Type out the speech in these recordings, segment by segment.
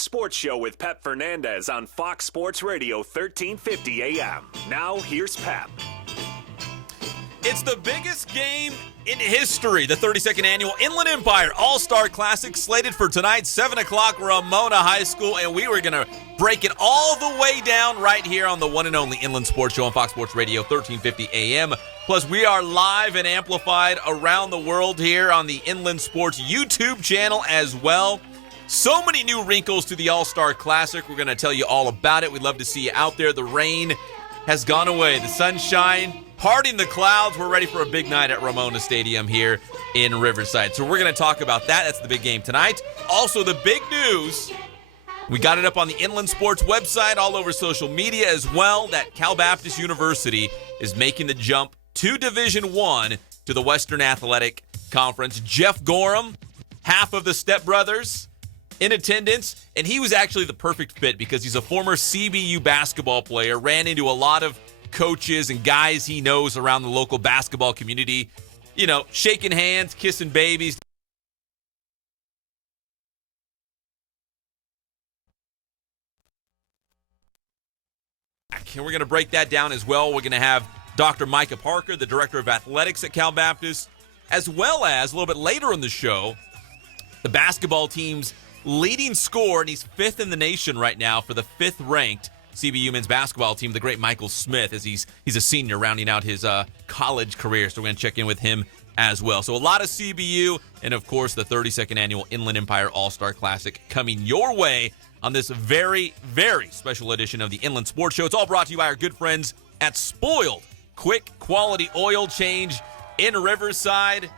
Sports Show with Pep Fernandez on Fox Sports Radio 1350 AM. Now, here's Pep. It's the biggest game in history, the 32nd Annual Inland Empire All-Star Classic, slated for tonight, 7 o'clock, Ramona High School, and we were going to break it all the way down right here on the one and only Inland Sports Show on Fox Sports Radio 1350 AM. Plus, we are live and amplified around the world here on the Inland Sports YouTube channel as well. So many new wrinkles to the All-Star Classic. We're going to tell you all about it. We'd love to see you out there. The rain has gone away. The sunshine parting the clouds. We're ready for a big night at Ramona Stadium here in Riverside. So we're going to talk about that. That's the big game tonight. Also, the big news, we got it up on the Inland Sports website, all over social media as well, that Cal Baptist University is making the jump to Division I to the Western Athletic Conference. Jeff Gorham, half of the stepbrothers, in attendance, and he was actually the perfect fit because he's a former CBU basketball player, ran into a lot of coaches and guys he knows around the local basketball community, you know, shaking hands, kissing babies. And we're going to break that down as well. We're going to have Dr. Micah Parker, the director of athletics at Cal Baptist, as well as a little bit later in the show, the basketball team's leading scorer, and he's fifth in the nation right now for the fifth-ranked CBU men's basketball team, the great Michael Smith, as he's a senior rounding out his college career. So we're going to check in with him as well. So a lot of CBU and, of course, the 32nd Annual Inland Empire All-Star Classic coming your way on this very, very special edition of the Inland Sports Show. It's all brought to you by our good friends at Spoiled. Quick, quality oil change in Riverside.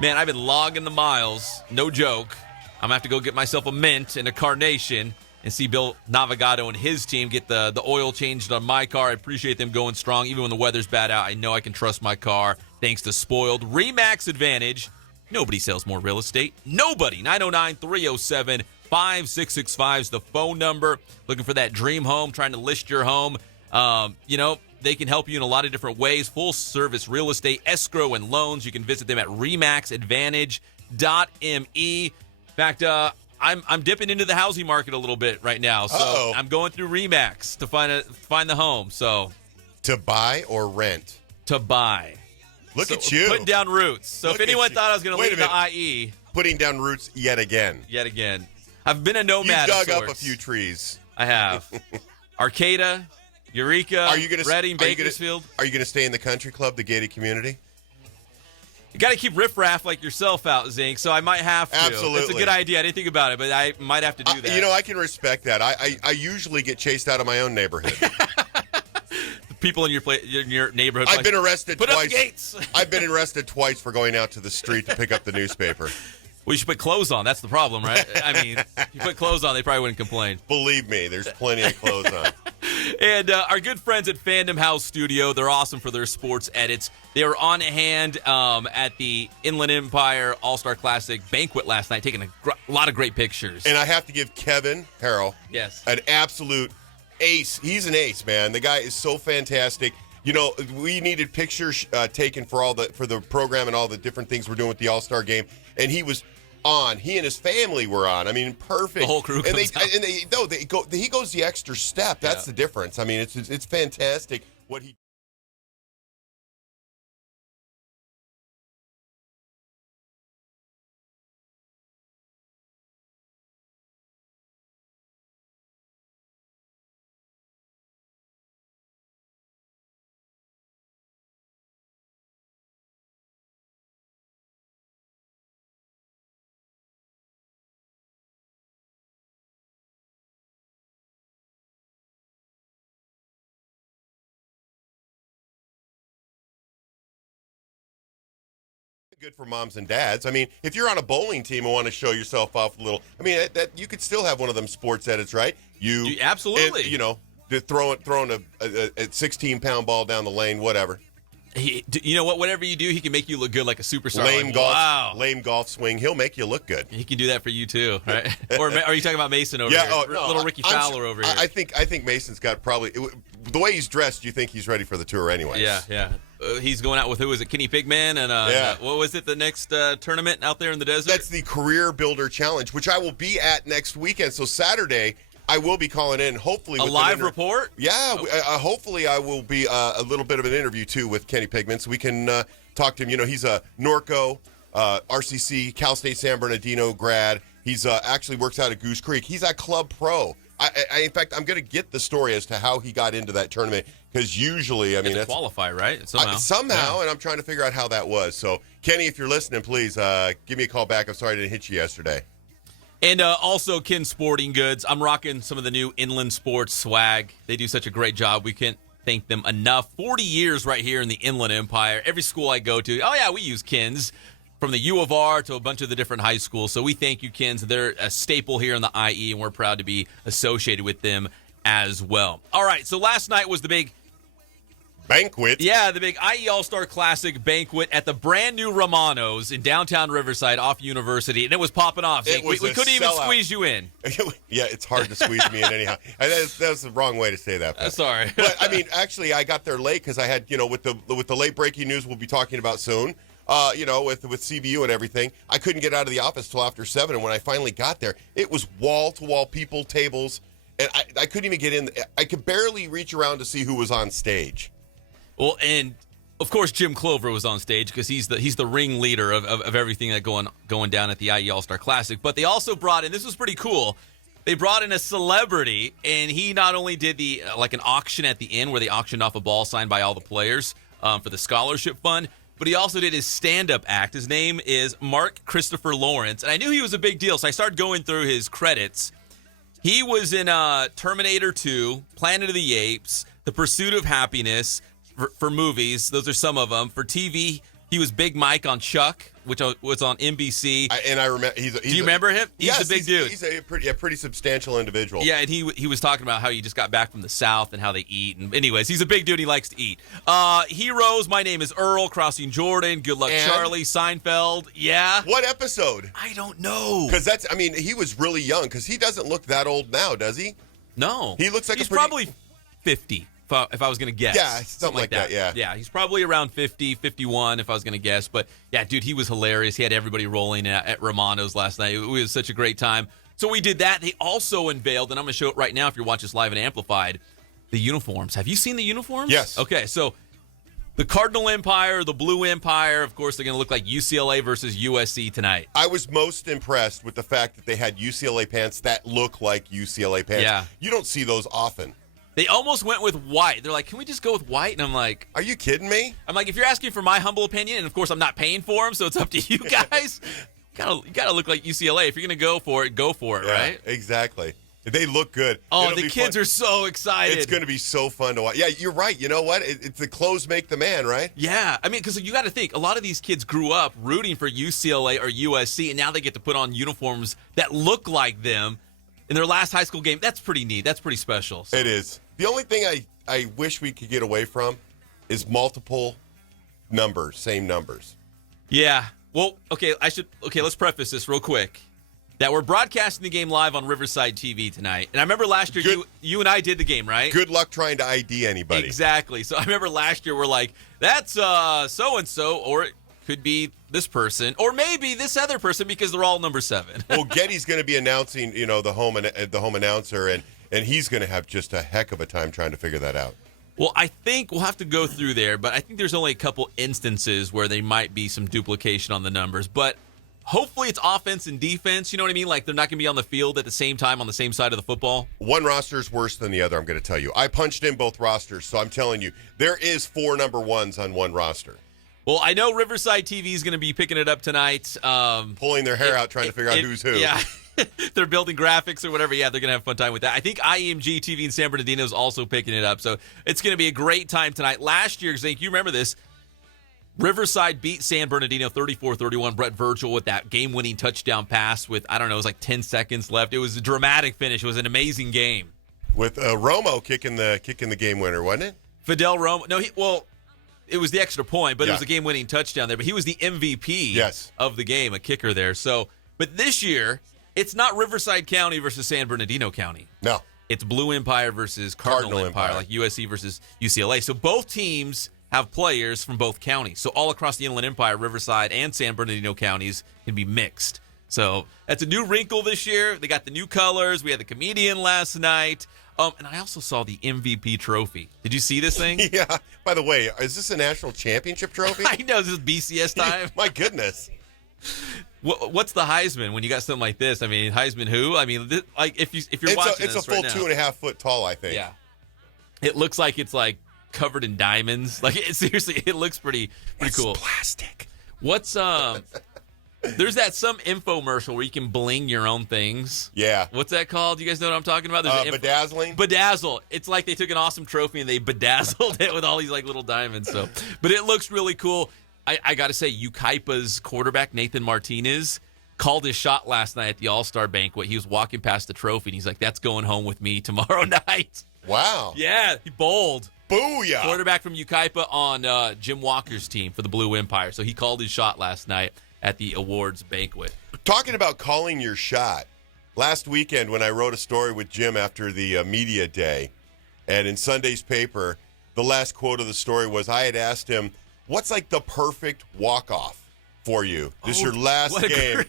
Man, I've been logging the miles. No joke. I'm going to have to go get myself a mint and a carnation and see Bill Navigado and his team get the oil changed on my car. I appreciate them going strong. Even when the weather's bad out, I know I can trust my car thanks to Spoiled. RE/MAX Advantage. Nobody sells more real estate. Nobody. 909-307-5665 is the phone number. Looking for that dream home, trying to list your home. They can help you in a lot of different ways. Full-service real estate, escrow, and loans. You can visit them at remaxadvantage.me. In fact, I'm dipping into the housing market a little bit right now, so I'm going through RE/MAX to find the home. So to buy or rent? To buy. Look at you putting down roots. So if anyone thought I was going to leave the IE, putting down roots yet again. I've been a nomad. You dug up a few trees. I have. Arcata, Eureka, Reading, Bakersfield. Are you going to stay in the country club, the gated community? You got to keep riffraff like yourself out, Zink, so I might have to. Absolutely. It's a good idea. I didn't think about it, but I might have to do that. I can respect that. I usually get chased out of my own neighborhood. The people in your neighborhood. I've been arrested twice. Put up gates. I've been arrested twice for going out to the street to pick up the newspaper. Well, you should put clothes on. That's the problem, right? I mean, if you put clothes on, they probably wouldn't complain. Believe me, there's plenty of clothes on. And our good friends at Fandom House Studio, they're awesome for their sports edits. They were on hand at the Inland Empire All-Star Classic banquet last night, taking a lot of great pictures. And I have to give Kevin Harrell an absolute ace. He's an ace, man. The guy is so fantastic. We needed pictures taken for the program and all the different things we're doing with the All-Star game, and he was on. He and his family were on. I mean, perfect. The whole crew comes out. He goes the extra step. That's the difference. I mean, it's fantastic what he. Good for moms and dads. I mean, if you're on a bowling team and want to show yourself off a little, I mean, that you could still have one of them sports edits, right? You absolutely. Throwing a 16-pound ball down the lane, whatever. You know what? Whatever you do, he can make you look good like a superstar. Lame golf swing. He'll make you look good. He can do that for you too, right? Or are you talking about Mason over here? Little Ricky Fowler over here. I think Mason's got probably the way he's dressed. You think he's ready for the tour anyway? Yeah. he's going out with, who is it, Kenny Pigman? And what was it, the next tournament out there in the desert? That's the Career Builder Challenge, which I will be at next weekend. So Saturday, I will be calling in, hopefully. A live report? Yeah. Okay. Hopefully I will be a little bit of an interview, too, with Kenny Pigman, so we can talk to him. You know, he's a Norco, RCC, Cal State San Bernardino grad. He's actually works out at Goose Creek. He's at Club Pro. In fact, I'm going to get the story as to how he got into that tournament, because usually, I mean, that's qualify, right? Somehow, and I'm trying to figure out how that was. So, Kenny, if you're listening, please give me a call back. I'm sorry I didn't hit you yesterday. And also, Ken Sporting Goods. I'm rocking some of the new Inland Sports swag. They do such a great job. We can't thank them enough. 40 years right here in the Inland Empire. Every school I go to, we use Ken's. From the U of R to a bunch of the different high schools. So we thank you, Ken's. They're a staple here in the IE, and we're proud to be associated with them as well. All right, so last night was the big banquet. Yeah, the big IE All-Star Classic banquet at the brand new Romano's in downtown Riverside off University, and it was popping off. We couldn't even squeeze you in. Yeah, it's hard to squeeze me in anyhow. That was the wrong way to say that. Sorry. But, I mean, actually, I got there late because I had, with the late breaking news we'll be talking about soon, with CBU and everything, I couldn't get out of the office till after 7, and when I finally got there, it was wall-to-wall people, tables, and I couldn't even get in. I could barely reach around to see who was on stage. Well, and of course Jim Clover was on stage because he's the ringleader of everything that going down at the IE All-Star Classic. But they also brought in, this was pretty cool, they brought in a celebrity, and he not only did an auction at the end where they auctioned off a ball signed by all the players for the scholarship fund, but he also did his stand-up act. His name is Mark Christopher Lawrence, and I knew he was a big deal, so I started going through his credits. He was in Terminator 2, Planet of the Apes, The Pursuit of Happiness, for movies. Those are some of them. For TV, he was Big Mike on Chuck, which was on NBC. I remember. Do you remember him? He's a big dude. He's a pretty substantial individual. Yeah, and he was talking about how he just got back from the South and how they eat. And anyways, he's a big dude. He likes to eat. Heroes, My Name is Earl, Crossing Jordan, Good Luck Charlie, Seinfeld. Yeah. What episode? I don't know. Because he was really young, because he doesn't look that old now, does he? No. He looks like he's probably 50. If I was going to guess. Yeah, something like that, yeah. Yeah, he's probably around 50, 51 if I was going to guess. But, yeah, dude, he was hilarious. He had everybody rolling at Romano's last night. It was such a great time. So we did that. They also unveiled, and I'm going to show it right now if you're watching this live and amplified, the uniforms. Have you seen the uniforms? Yes. Okay, so the Cardinal Empire, the Blue Empire, of course, they're going to look like UCLA versus USC tonight. I was most impressed with the fact that they had UCLA pants that look like UCLA pants. Yeah. You don't see those often. They almost went with white. They're like, can we just go with white? And I'm like, are you kidding me? I'm like, if you're asking for my humble opinion, and of course I'm not paying for them, so it's up to you guys. You gotta look like UCLA. If you're gonna go for it, right? Exactly. They look good. Oh, the kids are so excited. It's going to be so fun to watch. Yeah, you're right. You know what? It's the clothes make the man, right? Yeah. I mean, because you got to think, a lot of these kids grew up rooting for UCLA or USC, and now they get to put on uniforms that look like them in their last high school game. That's pretty neat. That's pretty special. So. It is. The only thing I wish we could get away from is multiple numbers, same numbers. Yeah. Well, okay, let's preface this real quick. That we're broadcasting the game live on Riverside TV tonight. And I remember last year you and I did the game, right? Good luck trying to ID anybody. Exactly. So I remember last year we're like, that's so-and-so, or it could be this person, or maybe this other person because they're all number 7. Well, Getty's going to be announcing, the home announcer, and he's going to have just a heck of a time trying to figure that out. Well, I think we'll have to go through there, but I think there's only a couple instances where there might be some duplication on the numbers. But hopefully it's offense and defense, you know what I mean? Like they're not going to be on the field at the same time on the same side of the football. One roster is worse than the other, I'm going to tell you. I punched in both rosters, so I'm telling you, there is 4 number 1s on one roster. Well, I know Riverside TV is going to be picking it up tonight. Pulling their hair out, trying to figure out who's who. Yeah. They're building graphics or whatever. Yeah, they're going to have a fun time with that. I think IMG TV in San Bernardino is also picking it up. So it's going to be a great time tonight. Last year, Zink, you remember this, Riverside beat San Bernardino 34-31. Brett Virgil with that game-winning touchdown pass with, it was like 10 seconds left. It was a dramatic finish. It was an amazing game. With Romo kicking the game winner, wasn't it? Fidel Romo. No, it was the extra point, but it was a game-winning touchdown there. But he was the MVP of the game, a kicker there. So, but this year, it's not Riverside County versus San Bernardino County. No. It's Blue Empire versus Cardinal Empire, like USC versus UCLA. So both teams have players from both counties. So all across the Inland Empire, Riverside, and San Bernardino counties can be mixed. So that's a new wrinkle this year. They got the new colors. We had the comedian last night. And I also saw the MVP trophy. Did you see this thing? Yeah. By the way, is this a national championship trophy? I know. This is BCS time. My goodness. What's the Heisman when you got something like this? I mean, Heisman who? I mean, if you're watching it's a full right 2.5 foot tall, I think. Yeah. It looks like it's like covered in diamonds. Like seriously, it looks pretty cool. It's plastic. What's there's some infomercial where you can bling your own things. Yeah. What's that called? You guys know what I'm talking about? Bedazzling? Bedazzle. It's like they took an awesome trophy and they bedazzled it with all these like little diamonds. So, but it looks really cool. I got to say, UKIPA's quarterback, Nathan Martinez, called his shot last night at the All-Star banquet. He was walking past the trophy, and he's like, that's going home with me tomorrow night. Wow. Yeah, he bowled. Booyah. Quarterback from UKIPA on Jim Walker's team for the Blue Empire. So he called his shot last night at the awards banquet. Talking about calling your shot, last weekend when I wrote a story with Jim after the media day, and in Sunday's paper, the last quote of the story was I had asked him, what's like the perfect walk-off for you? This is your last game.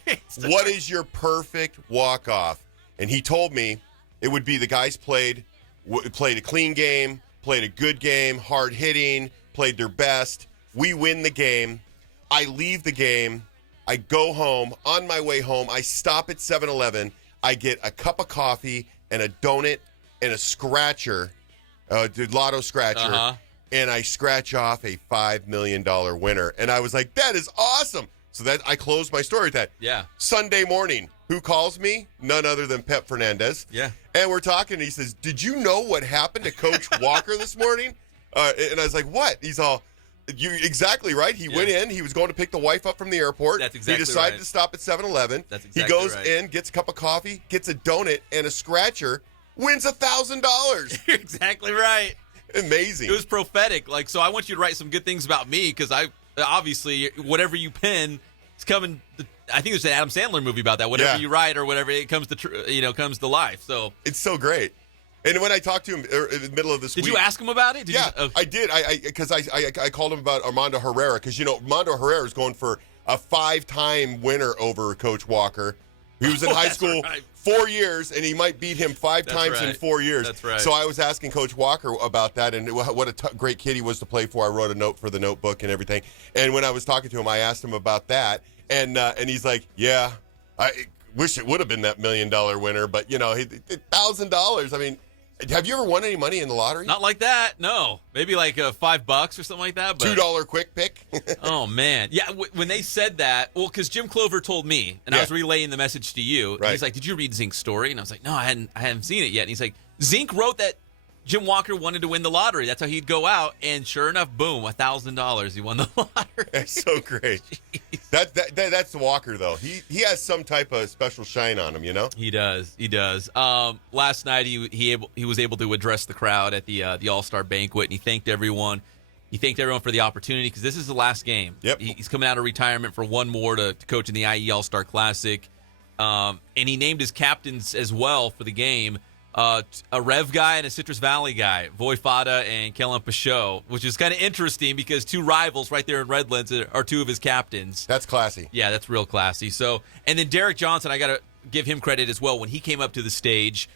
What is your perfect walk-off? And he told me it would be the guys played a clean game, played a good game, hard-hitting, played their best. We win the game. I leave the game. I go home. On my way home, I stop at 7-Eleven. I get a cup of coffee and a donut and a scratcher, the lotto scratcher, and I scratch off a $5 million winner. And I was like, that is awesome. So that I closed my story with that. Yeah. Sunday morning, who calls me? None other than Pep Fernandez. Yeah. And we're talking, and he says, did you know what happened to Coach Walker this morning? And I was like, what? He's all, you exactly right. He went in. He was going to pick the wife up from the airport. That's exactly He decided right. to stop at 7-Eleven. That's exactly He goes right. in, gets a cup of coffee, gets a donut and a scratcher, wins $1,000. You're exactly right. Amazing. It was prophetic. Like, so I want you to write some good things about me because I obviously whatever you pen, it's coming. I think there's an Adam Sandler movie about that. Whatever you write or whatever, it comes to comes to life. So it's so great. And when I talked to him in the middle of this week, did you ask him about it? I did. Because I called him about Armando Herrera because Armando Herrera is going for a 5-time winner over Coach Walker. He was in high school 4 years, and he might beat him 5 times in 4 years. That's right. So I was asking Coach Walker about that and what a great kid he was to play for. I wrote a note for the notebook and everything. And when I was talking to him, I asked him about that, and he's like, "Yeah, I wish it would have been that $1 million winner, but $1,000. I mean." Have you ever won any money in the lottery? Not like that. No, maybe like $5 or something like that. But $2 quick pick. Oh man, yeah. When they said that, well, because Jim Clover told me, and I was relaying the message to you. Right. He's like, "Did you read Zink's story?" And I was like, "No, I hadn't seen it yet." And he's like, "Zink wrote that Jim Walker wanted to win the lottery. That's how he'd go out." And sure enough, boom, $1,000. He won the lottery. That's so great. That's Walker though. He has some type of special shine on him, He does. Last night he was able to address the crowd at the All-Star banquet, and he thanked everyone. He thanked everyone for the opportunity because this is the last game. Yep. He's coming out of retirement for one more to coach in the IE All-Star Classic, and he named his captains as well for the game. A Rev guy and a Citrus Valley guy, Voy Fada and Kellen Pachot, which is kind of interesting because two rivals right there in Redlands are two of his captains. That's classy. Yeah, that's real classy. So, and then Derrick Johnson, I got to give him credit as well. When he came up to the stage,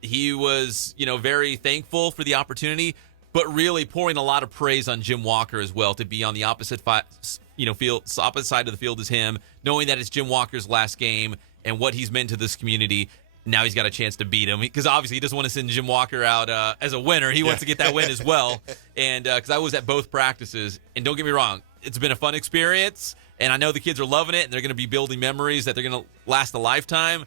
he was, very thankful for the opportunity, but really pouring a lot of praise on Jim Walker as well to be on the opposite opposite side of the field as him, knowing that it's Jim Walker's last game and what he's meant to this community. Now he's got a chance to beat him because obviously he doesn't want to send Jim Walker out as a winner. He wants to get that win as well. And because I was at both practices, and don't get me wrong, it's been a fun experience, and I know the kids are loving it, and they're going to be building memories that they're going to last a lifetime.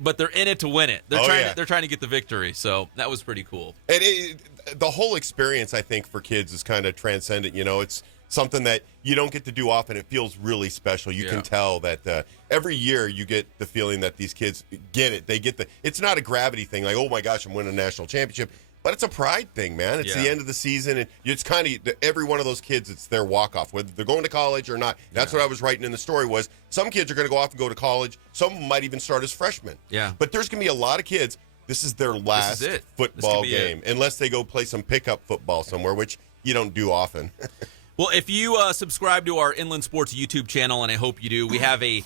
But they're in it to win it. They're trying to get the victory. So that was pretty cool. And the whole experience, I think, for kids is kind of transcendent. It's something that you don't get to do often. It feels really special. You can tell that every year you get the feeling that these kids get it. They get it's not a gravity thing like, oh my gosh, I'm winning a national championship. But it's a pride thing, man. It's the end of the season, and it's kind of every one of those kids. It's their walk off, whether they're going to college or not. That's what I was writing in the story. Was some kids are going to go off and go to college. Some might even start as freshmen. Yeah. But there's going to be a lot of kids. This is their last football game, unless they go play some pickup football somewhere, which you don't do often. Well, if you subscribe to our Inland Sports YouTube channel, and I hope you do, we have a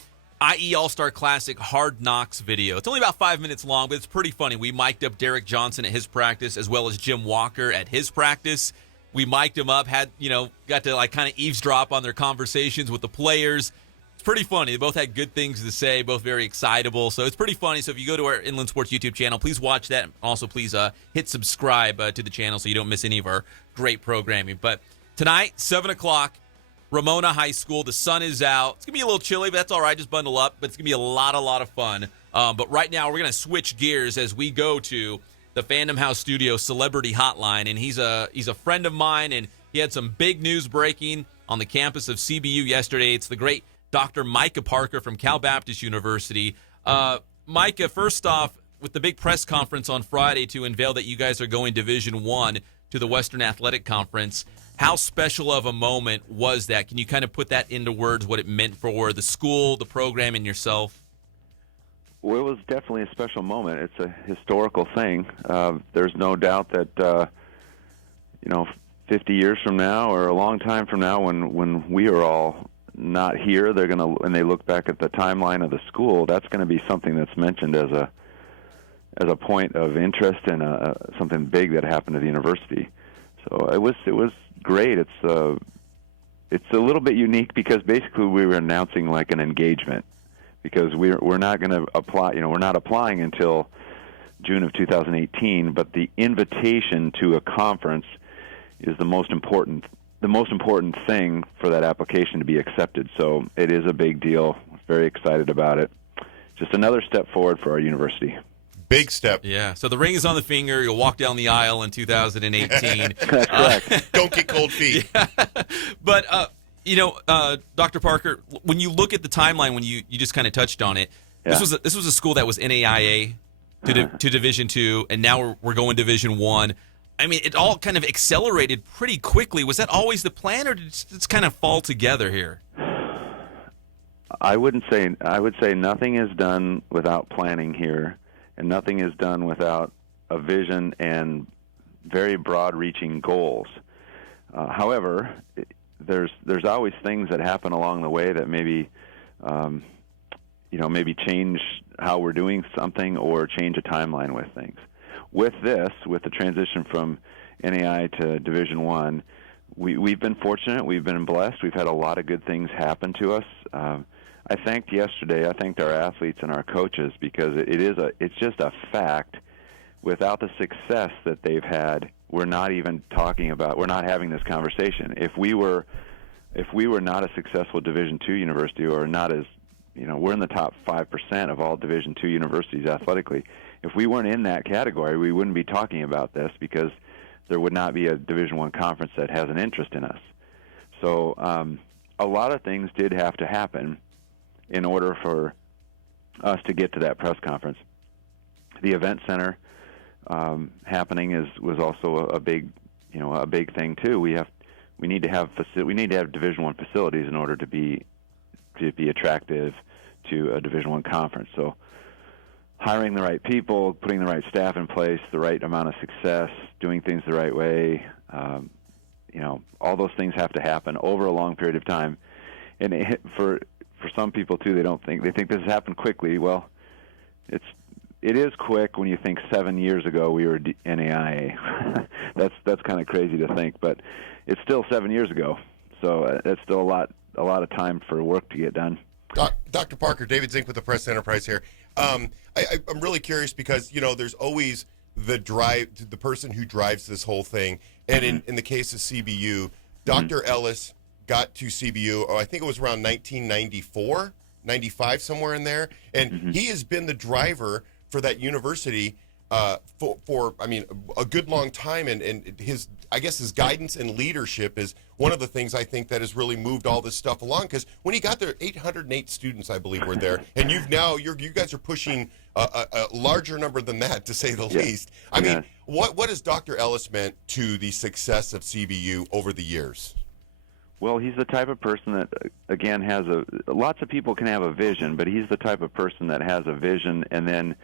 IE All-Star Classic Hard Knocks video. It's only about 5 minutes long, but it's pretty funny. We mic'd up Derrick Johnson at his practice as well as Jim Walker at his practice. We mic'd him up, got to kind of eavesdrop on their conversations with the players. It's pretty funny. They both had good things to say, both very excitable. So it's pretty funny. So if you go to our Inland Sports YouTube channel, please watch that. Also, please hit subscribe to the channel so you don't miss any of our great programming. But tonight, 7 o'clock, Ramona High School. The sun is out. It's going to be a little chilly, but that's all right. Just bundle up. But it's going to be a lot of fun. But right now, we're going to switch gears as we go to the Fandom House Studio Celebrity Hotline. And he's a friend of mine, and he had some big news breaking on the campus of CBU yesterday. It's the great Dr. Micah Parker from Cal Baptist University. Micah, first off, with the big press conference on Friday to unveil that you guys are going Division I to the Western Athletic Conference, how special of a moment was that? Can you kind of put that into words, what it meant for the school, the program, and yourself? Well, it was definitely a special moment. It's a historical thing. There's no doubt that, 50 years from now or a long time from now when we are all not here, and they look back at the timeline of the school, that's going to be something that's mentioned as a point of interest and something big that happened at the university. So it was great. It's a little bit unique because basically we were announcing like an engagement, because we're not going to apply. We're not applying until June of 2018. But the invitation to a conference is the most important thing for that application to be accepted. So it is a big deal. Very excited about it. Just another step forward for our university. Big step. Yeah. So the ring is on the finger. You'll walk down the aisle in 2018. That's correct. Don't get cold feet. Yeah. But, Dr. Parker, when you look at the timeline, when you just kind of touched on it, yeah. This was a school that was NAIA to Division II, and now we're going Division I. I mean, it all kind of accelerated pretty quickly. Was that always the plan, or did it just kind of fall together here? I would say nothing is done without planning here. And nothing is done without a vision and very broad-reaching goals. However, there's always things that happen along the way that maybe change how we're doing something or change a timeline with things. With the transition from NAI to Division I, we've been fortunate. We've been blessed. We've had a lot of good things happen to us. I thanked our athletes and our coaches, because it's just a fact. Without the success that they've had, we're not having this conversation. If we were not a successful Division II university, or not as, we're in the top 5% of all Division II universities athletically. If we weren't in that category, we wouldn't be talking about this, because there would not be a Division I conference that has an interest in us. So a lot of things did have to happen in order for us to get to that press conference. The event center happening was also a big thing too. We need to have Division I facilities in order to be attractive to a Division I conference. So hiring the right people, putting the right staff in place, the right amount of success, doing things the right way, all those things have to happen over a long period of time. And for some people too, they think this has happened quickly. Well, it is quick when you think 7 years ago we were NAIA. that's kind of crazy to think, but it's still 7 years ago. So it's still a lot of time for work to get done. Dr. Parker, David Zink with the Press Enterprise here. I'm really curious because there's always the person who drives this whole thing, and in the case of CBU, Dr. Ellis got to CBU, I think it was around 1994, 95, somewhere in there, and he has been the driver for that university for a good long time, and his guidance and leadership is one of the things I think that has really moved all this stuff along, because when he got there, 808 students, I believe, were there, and you guys are pushing a larger number than that, to say the least. I mean, what has Dr. Ellis meant to the success of CBU over the years? Well, he's the type of person that, again, lots of people can have a vision, but he's the type of person that has a vision and then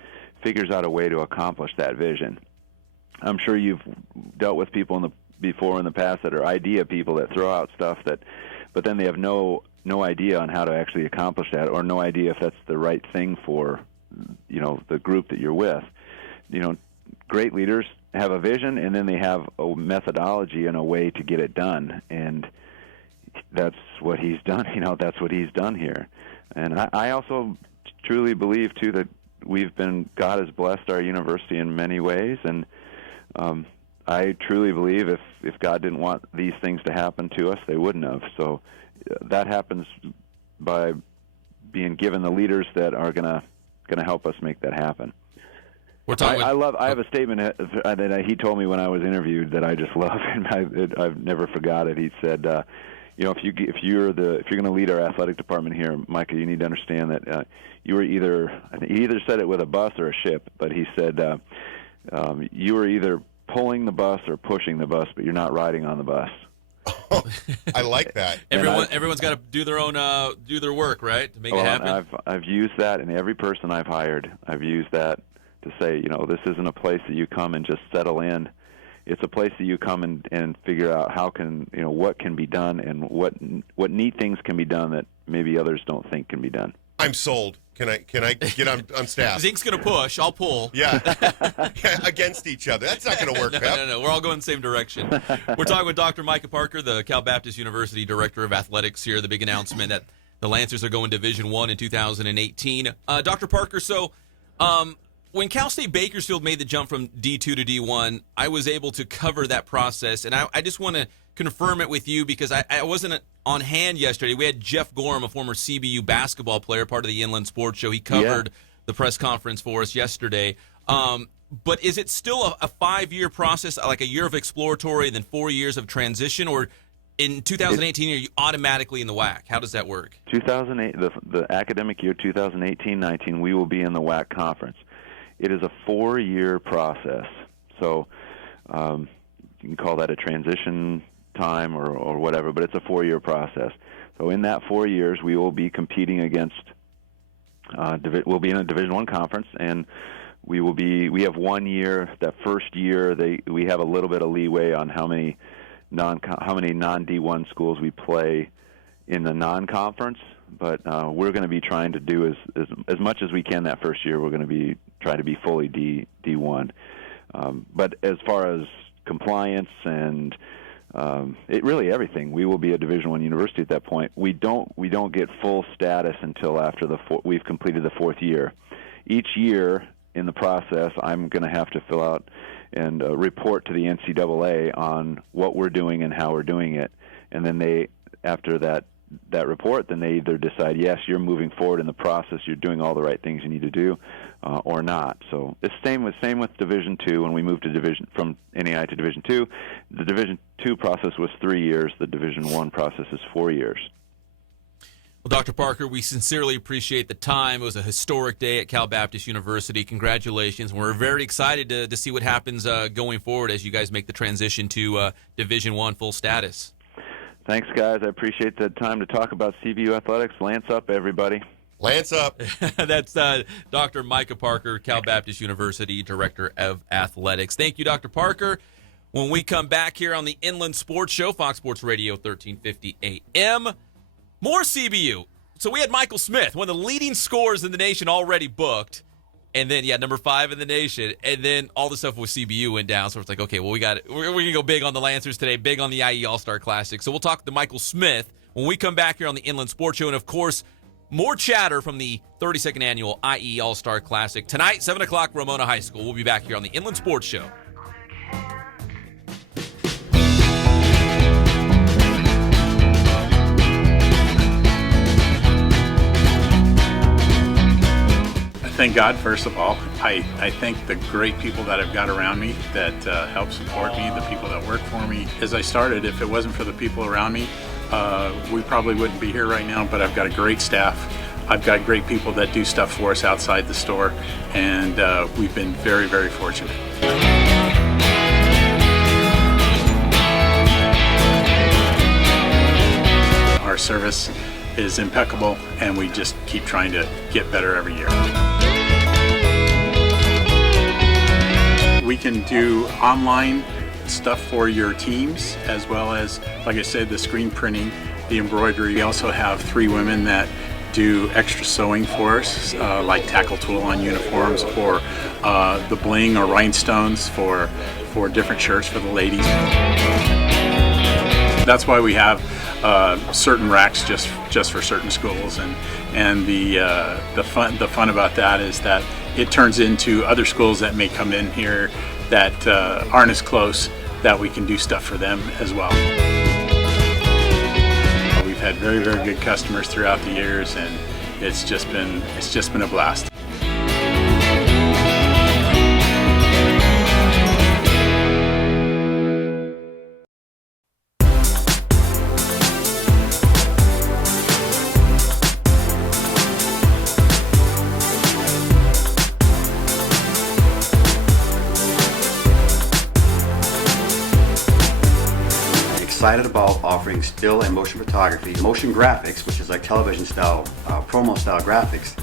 figures out a way to accomplish that vision. I'm sure you've dealt with people in before in the past that are idea people that throw out stuff but then they have no idea on how to actually accomplish that, or no idea if that's the right thing for, the group that you're with. Great leaders have a vision, and then they have a methodology and a way to get it done, and that's what he's done. That's what he's done here. And I also truly believe too that God has blessed our university in many ways, and I truly believe if God didn't want these things to happen to us, they wouldn't have. So that happens by being given the leaders that are gonna help us make that happen. I have a statement that he told me when I was interviewed that I just love, and I've never forgot it. He said, if you're going to lead our athletic department here, Micah, you need to understand that you were he either said it with a bus or a ship, but he said you were either pulling the bus or pushing the bus, but you're not riding on the bus. I like that. Everyone's got to do their own do their work, right, to make it happen. I've used that in every person I've hired. I've used that to say, this isn't a place that you come and just settle in. It's a place that you come and figure out what can be done, and what neat things can be done that maybe others don't think can be done. I'm sold. Can I get on staff? Zeke's going to push. I'll pull. Yeah. Against each other. That's not going to work, Pep. No. We're all going the same direction. We're talking with Dr. Micah Parker, the Cal Baptist University Director of Athletics here. The big announcement that the Lancers are going Division I in 2018. Dr. Parker, so when Cal State Bakersfield made the jump from D2 to D1, I was able to cover that process, and I just want to confirm it with you because I wasn't on hand yesterday. We had Jeff Gorham, a former CBU basketball player, part of the Inland Sports Show. He covered the press conference for us yesterday. But is it still a 5-year process, like a year of exploratory and then 4 years of transition, or in 2018 are you automatically in the WAC? How does that work? 2008, the academic year 2018-19, we will be in the WAC conference. It is a 4-year process, so you can call that a transition time or whatever, but it's a 4-year process. So in that 4 years, we will be competing against. We'll be in a Division I conference, and we have 1 year. That first year, we have a little bit of leeway on how many non-D1 schools we play in the non-conference. But we're going to be trying to do as much as we can that first year. We're going to be trying to be fully D1. But as far as compliance and everything, we will be a Division I university at that point. We don't get full status until after we've completed the 4th year. Each year in the process, I'm going to have to fill out and report to the NCAA on what we're doing and how we're doing it. And then after that report, then they either decide, yes, you're moving forward in the process, you're doing all the right things you need to do, or not. So it's same with Division II. When we moved from NAI to Division II, the Division II process was 3 years. The Division I process is 4 years. Well, Dr. Parker, we sincerely appreciate the time. It was a historic day at Cal Baptist University. Congratulations. We're very excited to see what happens going forward as you guys make the transition to Division I full status. Thanks, guys. I appreciate the time to talk about CBU athletics. Lance up, everybody. Lance up. That's Dr. Micah Parker, Cal Baptist University Director of Athletics. Thank you, Dr. Parker. When we come back here on the Inland Sports Show, Fox Sports Radio 1350 AM, more CBU. So we had Michael Smith, one of the leading scorers in the nation, already booked. And then, number 5 in the nation. And then all the stuff with CBU went down. So it's like, okay, well, we're going to go big on the Lancers today, big on the IE All-Star Classic. So we'll talk to Michael Smith when we come back here on the Inland Sports Show. And, of course, more chatter from the 32nd Annual IE All-Star Classic. Tonight, 7 o'clock, Ramona High School. We'll be back here on the Inland Sports Show. Thank God, first of all. I thank the great people that I've got around me that help support me, the people that work for me. As I started, if it wasn't for the people around me, we probably wouldn't be here right now, but I've got a great staff. I've got great people that do stuff for us outside the store, and we've been very, very fortunate. Our service is impeccable, and we just keep trying to get better every year. We can do online stuff for your teams, as well as, like I said, the screen printing, the embroidery. We also have 3 women that do extra sewing for us, like tackle tool on uniforms, or the bling or rhinestones for different shirts for the ladies. That's why we have certain racks just for certain schools, and the fun about that is that it turns into other schools that may come in here that aren't as close, that we can do stuff for them as well. We've had very, very good customers throughout the years, and it's just been a blast. Excited about offering still and motion photography, motion graphics, which is like television style, promo style graphics,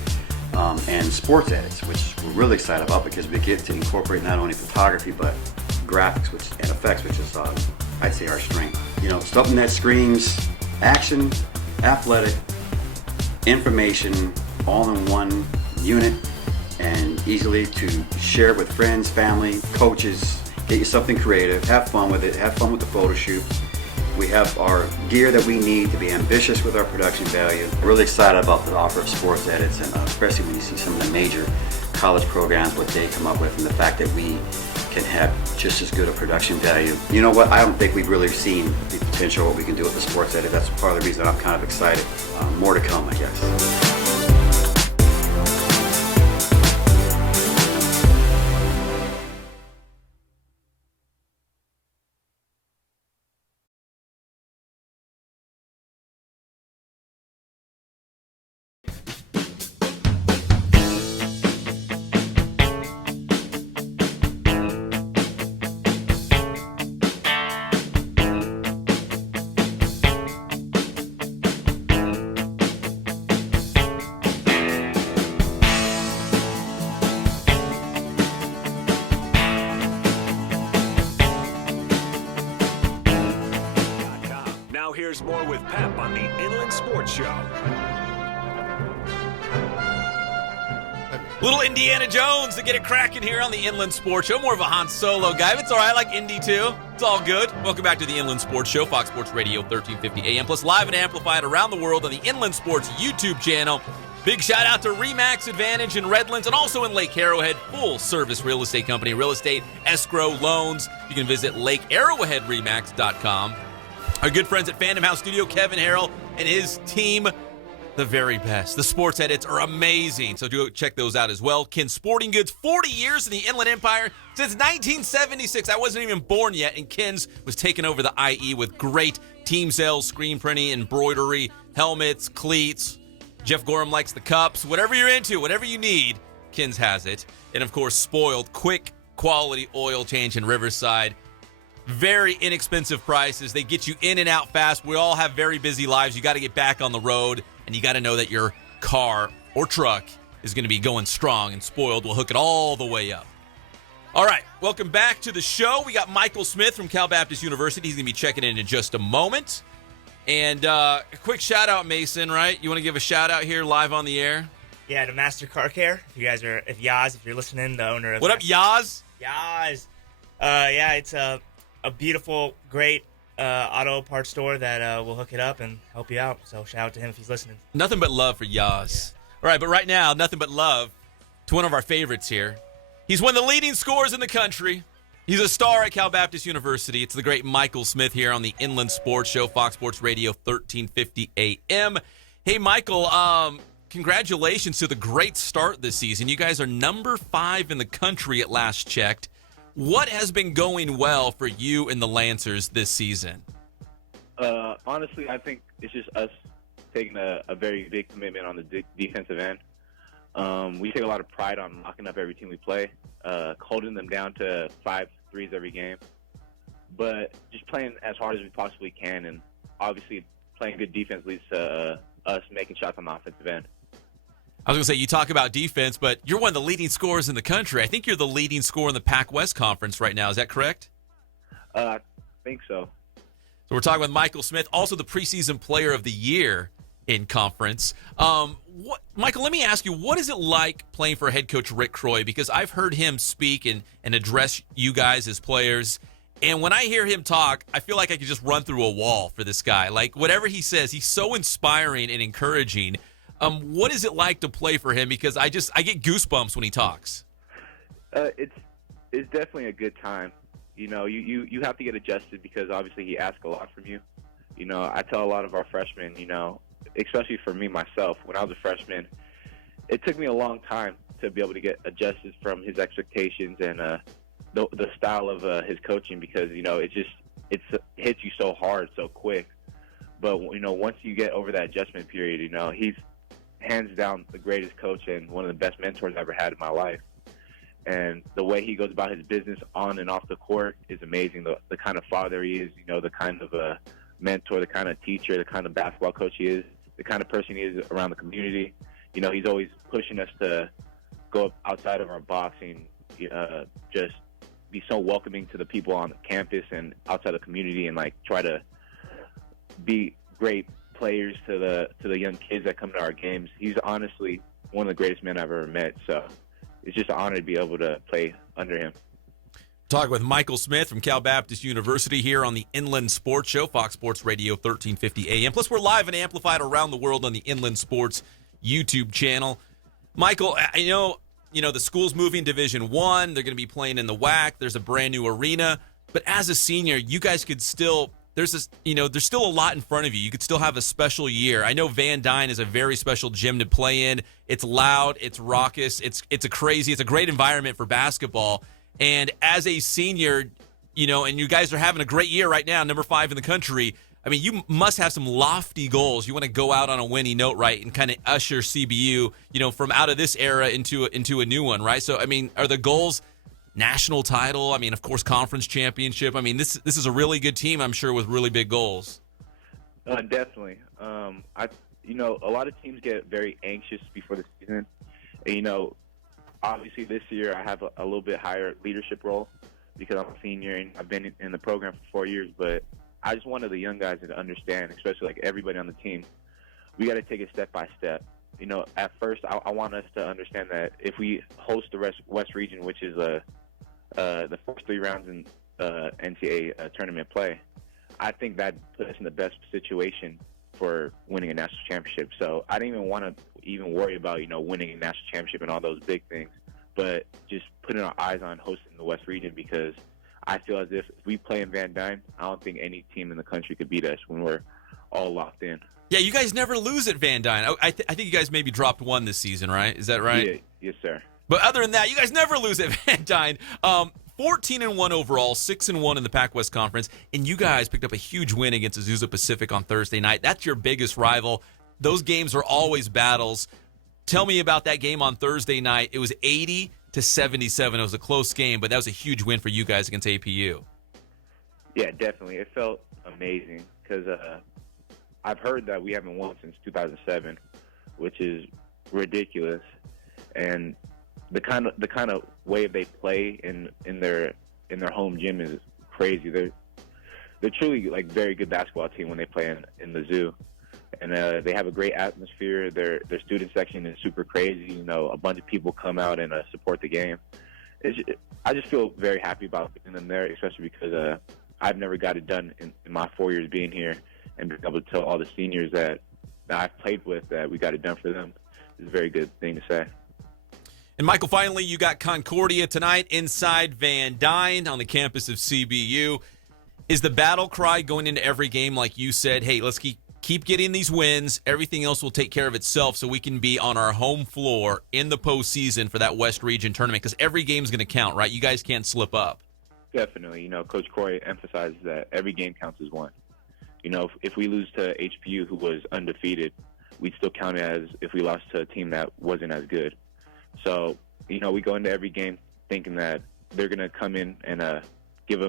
and sports edits, which we're really excited about because we get to incorporate not only photography but graphics and effects, which is I'd say our strength. You know, something that screams action, athletic, information, all in one unit, and easily to share with friends, family, coaches. Get you something creative, have fun with it, have fun with the photo shoot. We have our gear that we need to be ambitious with our production value. Really excited about the offer of sports edits, and especially when you see some of the major college programs, what they come up with, and the fact that we can have just as good a production value. You know what, I don't think we've really seen the potential of what we can do with the sports edit. That's part of the reason I'm kind of excited. More to come, I guess. Here's more with Pep on the Inland Sports Show. Little Indiana Jones to get it cracking here on the Inland Sports Show. More of a Han Solo guy, but it's all right. I like Indy too. It's all good. Welcome back to the Inland Sports Show, Fox Sports Radio 1350 AM, plus live and amplified around the world on the Inland Sports YouTube channel. Big shout out to Remax Advantage in Redlands and also in Lake Arrowhead, full service real estate company, real estate, escrow, loans. You can visit LakeArrowheadRemax.com. Our good friends at Fandom House Studio, Kevin Harrell and his team, the very best. The sports edits are amazing, so do check those out as well. Ken's Sporting Goods, 40 years in the Inland Empire. Since 1976, I wasn't even born yet, and Ken's was taking over the IE with great team sales, screen printing, embroidery, helmets, cleats. Jeff Gorham likes the cups. Whatever you're into, whatever you need, Ken's has it. And, of course, Spoiled, quick, quality oil change in Riverside. Very inexpensive prices. They get you in and out fast. We all have very busy lives. You got to get back on the road, and you got to know that your car or truck is going to be going strong, and Spoiled will hook it all the way up. All right, welcome back to the show. We got Michael Smith from Cal Baptist University. He's going to be checking in just a moment. And a quick shout-out, Mason, right? You want to give a shout-out here live on the air? Yeah, to Master Car Care. If you guys are, if Yaz, if you're listening, the owner of What up, Yaz? Yaz. Yeah, it's a beautiful, great auto parts store that will hook it up and help you out. So shout out to him if he's listening. Nothing but love for Yaz. Yeah. All right, but right now, nothing but love to one of our favorites here. He's one of the leading scorers in the country. He's a star at Cal Baptist University. It's the great Michael Smith here on the Inland Sports Show, Fox Sports Radio 1350 AM. Hey, Michael, congratulations to the great start this season. You guys are number 5 in the country at last checked. What has been going well for you and the Lancers this season? Honestly, I think it's just us taking a very big commitment on the defensive end. We take a lot of pride on locking up every team we play, holding them down to 5 threes every game, but just playing as hard as we possibly can, and obviously playing good defense leads to us making shots on the offensive end. I was going to say, you talk about defense, but you're one of the leading scorers in the country. I think you're the leading scorer in the Pac-West Conference right now. Is that correct? I think so. So we're talking with Michael Smith, also the preseason player of the year in conference. Michael, let me ask you, what is it like playing for head coach Rick Croy? Because I've heard him speak and address you guys as players. And when I hear him talk, I feel like I could just run through a wall for this guy. Like, whatever he says, he's so inspiring and encouraging. What is it like to play for him? Because I get goosebumps when he talks. It's definitely a good time. You know, you have to get adjusted because obviously he asks a lot from you. You know, I tell a lot of our freshmen, you know, especially for me myself, when I was a freshman, it took me a long time to be able to get adjusted from his expectations and the style of his coaching because, you know, it hits you so hard, so quick. But, you know, once you get over that adjustment period, you know, he's hands down the greatest coach and one of the best mentors I've ever had in my life. And the way he goes about his business on and off the court is amazing. The kind of father he is, you know, the kind of mentor, the kind of teacher, the kind of basketball coach he is, the kind of person he is around the community. You know, he's always pushing us to go outside of our box and just be so welcoming to the people on the campus and outside the community and, like, try to be great players to the young kids that come to our games. He's honestly one of the greatest men I've ever met, so it's just an honor to be able to play under him. Talking with Michael Smith from Cal Baptist University here on the Inland Sports Show, Fox Sports Radio 1350 AM. Plus, we're live and amplified around the world on the Inland Sports YouTube channel. Michael, I know the school's moving Division I. They're going to be playing in the WAC. There's a brand new arena. But as a senior, you guys could still there's still a lot in front of you. You could still have a special year. I know Van Dyne is a very special gym to play in. It's loud, it's raucous, it's a great environment for basketball. And as a senior, you know, and you guys are having a great year right now, number 5 in the country. I mean, you must have some lofty goals. You want to go out on a winning note, right, and kind of usher CBU, you know, from out of this era into a new one, right? So, I mean, are the goals national title? I mean, of course, conference championship. I mean, this is a really good team, I'm sure, with really big goals. Definitely. You know, a lot of teams get very anxious before the season. And, you know, obviously this year I have a little bit higher leadership role because I'm a senior and I've been in the program for 4 years. But I just wanted the young guys to understand, especially like everybody on the team, we got to take it step by step. You know, at first I want us to understand that if we host the West Region, which is the first 3 rounds in NCAA tournament play, I think that put us in the best situation for winning a national championship. So I didn't even want to worry about, you know, winning a national championship and all those big things, but just putting our eyes on hosting the West Region because I feel as if we play in Van Dyne, I don't think any team in the country could beat us when we're all locked in. Yeah, you guys never lose at Van Dyne. I think you guys maybe dropped 1 this season, right? Is that right? Yeah, yes, sir. But other than that, you guys never lose at Van Dyne. 14-1 overall, 6-1 in the Pac-West Conference, and you guys picked up a huge win against Azusa Pacific on Thursday night. That's your biggest rival. Those games are always battles. Tell me about that game on Thursday night. It was 80-77. It was a close game, but that was a huge win for you guys against APU. Yeah, definitely. It felt amazing because I've heard that we haven't won since 2007, which is ridiculous. And the kind of way they play in their home gym is crazy. They're truly like very good basketball team when they play in the zoo, and they have a great atmosphere. Their student section is super crazy. You know, a bunch of people come out and support the game. I just feel very happy about being them there, especially because I've never got it done in my 4 years being here, and being able to tell all the seniors that I've played with that we got it done for them is a very good thing to say. And, Michael, finally, you got Concordia tonight inside Van Dyne on the campus of CBU. Is the battle cry going into every game, like you said, hey, let's keep getting these wins, everything else will take care of itself so we can be on our home floor in the postseason for that West Region tournament? Because every game's going to count, right? You guys can't slip up. Definitely. You know, Coach Corey emphasizes that every game counts as one. You know, if we lose to HPU, who was undefeated, we'd still count it as if we lost to a team that wasn't as good. So, you know, we go into every game thinking that they're going to come in and give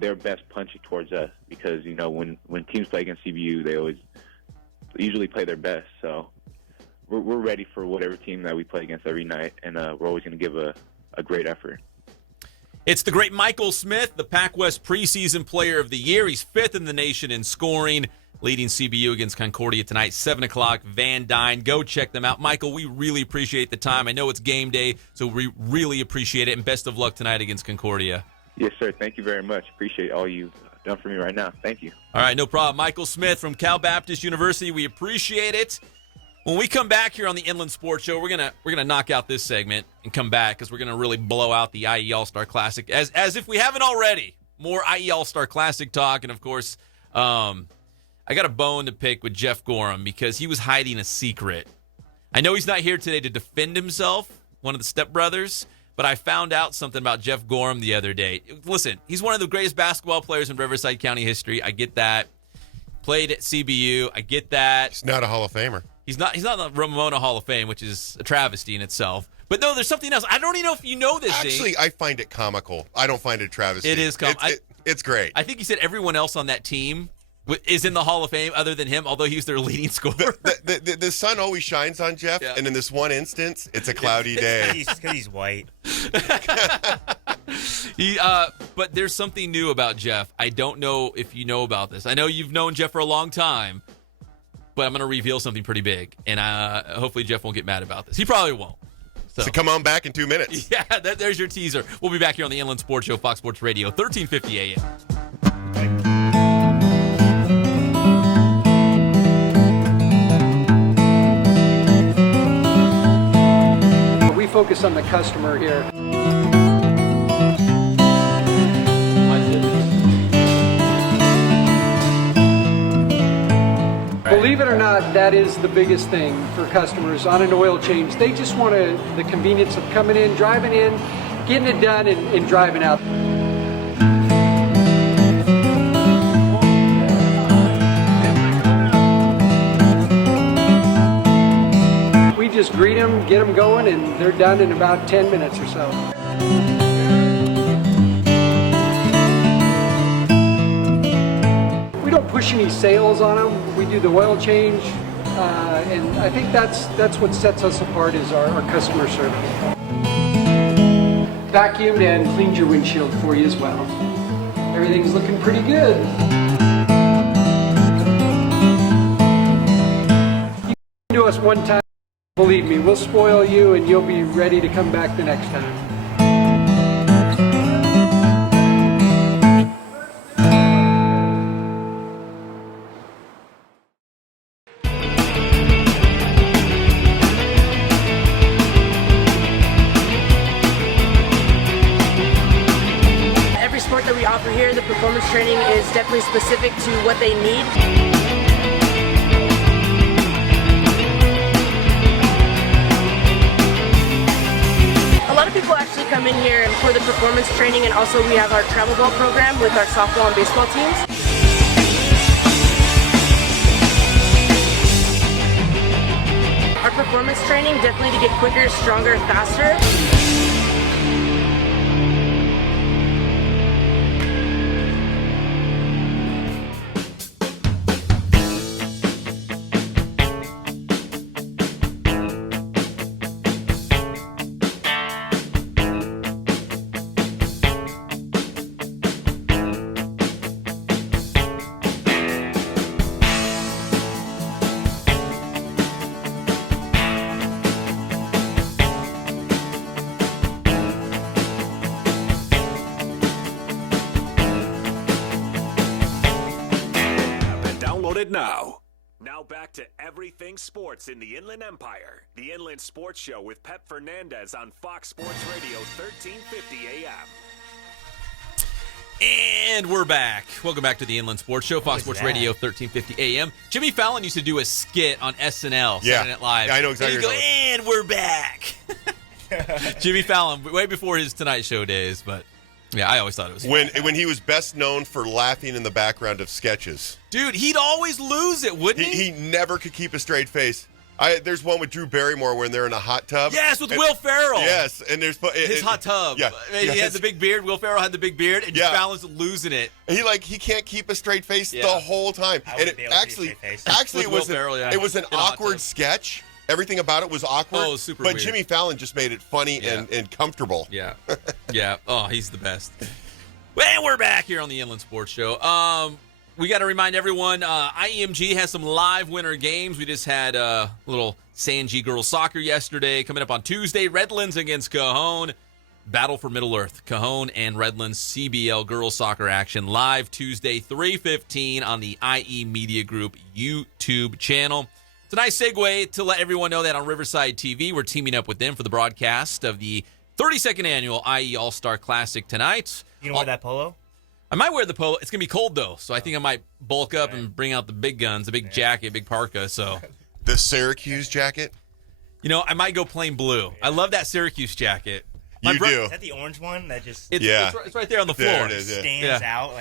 their best punch towards us because, you know, when teams play against CBU, they usually play their best. So we're ready for whatever team that we play against every night, and we're always going to give a great effort. It's the great Michael Smith, the Pac-West preseason player of the year. He's 5th in the nation in scoring, leading CBU against Concordia tonight, 7 o'clock, Van Dyne. Go check them out. Michael, we really appreciate the time. I know it's game day, so we really appreciate it, and best of luck tonight against Concordia. Yes, sir. Thank you very much. Appreciate all you've done for me right now. Thank you. All right, no problem. Michael Smith from Cal Baptist University. We appreciate it. When we come back here on the Inland Sports Show, we're gonna knock out this segment and come back because we're gonna really blow out the IE All-Star Classic as if we haven't already. More IE All-Star Classic talk, and of course, I got a bone to pick with Jeff Gorham because he was hiding a secret. I know he's not here today to defend himself, one of the stepbrothers, but I found out something about Jeff Gorham the other day. Listen, he's one of the greatest basketball players in Riverside County history. I get that. Played at CBU. I get that. He's not a Hall of Famer. He's not in the Ramona Hall of Fame, which is a travesty in itself. But no, there's something else. I don't even know if you know this. Actually, I find it comical. I don't find it a travesty. It is comical. It's great. I think he said everyone else on that team is in the Hall of Fame other than him, although he's their leading scorer. The sun always shines on Jeff, and in this one instance, it's a cloudy day. Because he's white. But there's something new about Jeff. I don't know if you know about this. I know you've known Jeff for a long time, but I'm going to reveal something pretty big, and hopefully Jeff won't get mad about this. He probably won't. So come on back in 2 minutes. Yeah, there's your teaser. We'll be back here on the Inland Sports Show, Fox Sports Radio, 1350 a.m. We focus on the customer here. Believe it or not, that is the biggest thing for customers on an oil change. They just want the convenience of coming in, driving in, getting it done, and driving out. We just greet them, get them going, and they're done in about 10 minutes or so. We don't push any sales on them. We do the oil change, and I think that's what sets us apart is our customer service. Vacuumed and cleaned your windshield for you as well. Everything's looking pretty good. You can do us one time, believe me, we'll spoil you and you'll be ready to come back the next time. That we offer here, the performance training is definitely specific to what they need. A lot of people actually come in here for the performance training, and also we have our travel ball program with our softball and baseball teams. Our performance training definitely to get quicker, stronger, faster. Now back to everything sports in the Inland Empire. The Inland Sports Show with Pep Fernandez on Fox Sports Radio 1350 AM. And we're back. Welcome back to the Inland Sports Show, Fox Sports Radio 1350 AM. Jimmy Fallon used to do a skit on SNL, Saturday Night Live. Yeah, I know exactly. And he'd go, and we're back. Jimmy Fallon, way before his Tonight Show days, but yeah, I always thought it was when he was best known for laughing in the background of sketches. Dude, he'd always lose it, wouldn't he? He never could keep a straight face. There's one with Drew Barrymore when they're in a hot tub. Yes, with Will Ferrell. Yes, and there's his hot tub. Yeah, he had the big beard. Will Ferrell had the big beard, and Fallon's losing it. He can't keep a straight face the whole time. And it was an awkward sketch. Everything about it was awkward. Oh, super But weird. Jimmy Fallon just made it funny and comfortable. Yeah. Yeah. Oh, he's the best. And we're back here on the Inland Sports Show. We got to remind everyone, IEMG has some live winter games. We just had a little Sanji girls soccer yesterday. Coming up on Tuesday, Redlands against Cajon. Battle for Middle-earth. Cajon and Redlands CBL girls soccer action live Tuesday, 3:15 on the IE Media Group YouTube channel. It's a nice segue to let everyone know that on Riverside TV, we're teaming up with them for the broadcast of the 32nd annual IE All-Star Classic tonight. You don't wear that polo? I might wear the polo. It's going to be cold, though, so I think I might bulk up and bring out the big guns, the big jacket, big parka. So The Syracuse jacket? You know, I might go plain blue. Yeah. I love that Syracuse jacket. You do. Is that the orange one that just... It's right there on the floor. There it is, stands out.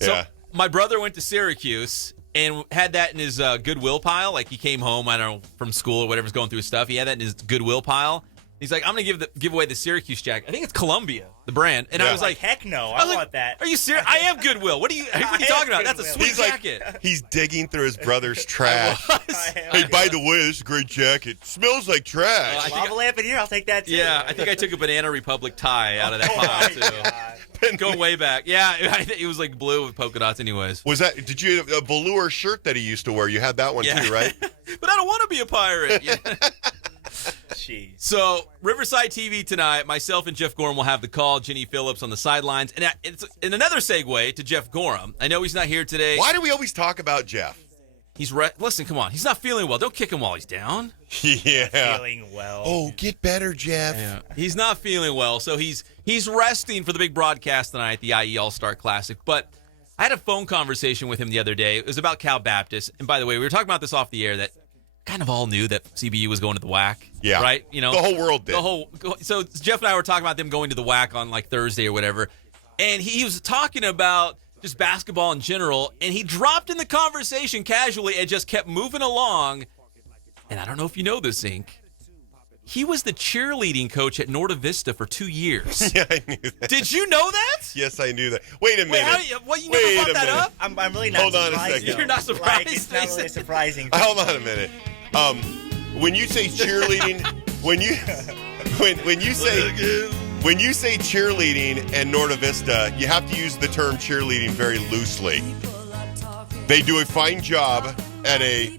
So my brother went to Syracuse and had that in his Goodwill pile. Like, he came home, I don't know, from school or whatever's going through his stuff. He had that in his Goodwill pile. He's like, I'm going to give away the Syracuse jacket. I think it's Columbia, the brand. And I was like, heck no, I want that. Are you serious? I am Goodwill. What are you talking about? That's a sweet jacket. He's digging through his brother's trash. Hey, by the way, this is a great jacket. Smells like trash. Lava lamp in here, I'll take that too. Yeah, I think I took a Banana Republic tie out of that pile too. Go way back. Yeah, it was like blue with polka dots anyways. Did you have a velour shirt that he used to wear? You had that one too, right? But I don't want to be a pirate. Yeah. Jeez. So, Riverside TV tonight, myself and Jeff Gorham will have the call. Jenny Phillips on the sidelines. And it's in another segue to Jeff Gorham. I know he's not here today. Why do we always talk about Jeff? Listen, come on. He's not feeling well. Don't kick him while he's down. Yeah. Feeling well. Oh, get better, Jeff. Yeah. He's not feeling well, so he's resting for the big broadcast tonight at the IE All-Star Classic. But I had a phone conversation with him the other day. It was about Cal Baptist. And by the way, we were talking about this off the air, that kind of all knew that CBU was going to the WAC. Yeah. Right? You know, the whole world did. So Jeff and I were talking about them going to the WAC on like Thursday or whatever. And he was talking about just basketball in general. And he dropped in the conversation casually and just kept moving along. And I don't know if you know this, Ink. He was the cheerleading coach at Notre Vista for 2 years. Yeah, I knew that. Did you know that? Yes, I knew that. Wait a minute. You never brought that up? I'm really not Hold surprised. on a second. You're not surprised? Like, it's not really surprising. Hold on a minute. When you say cheerleading, when you say cheerleading and Notre Vista, you have to use the term cheerleading very loosely. They do a fine job at a.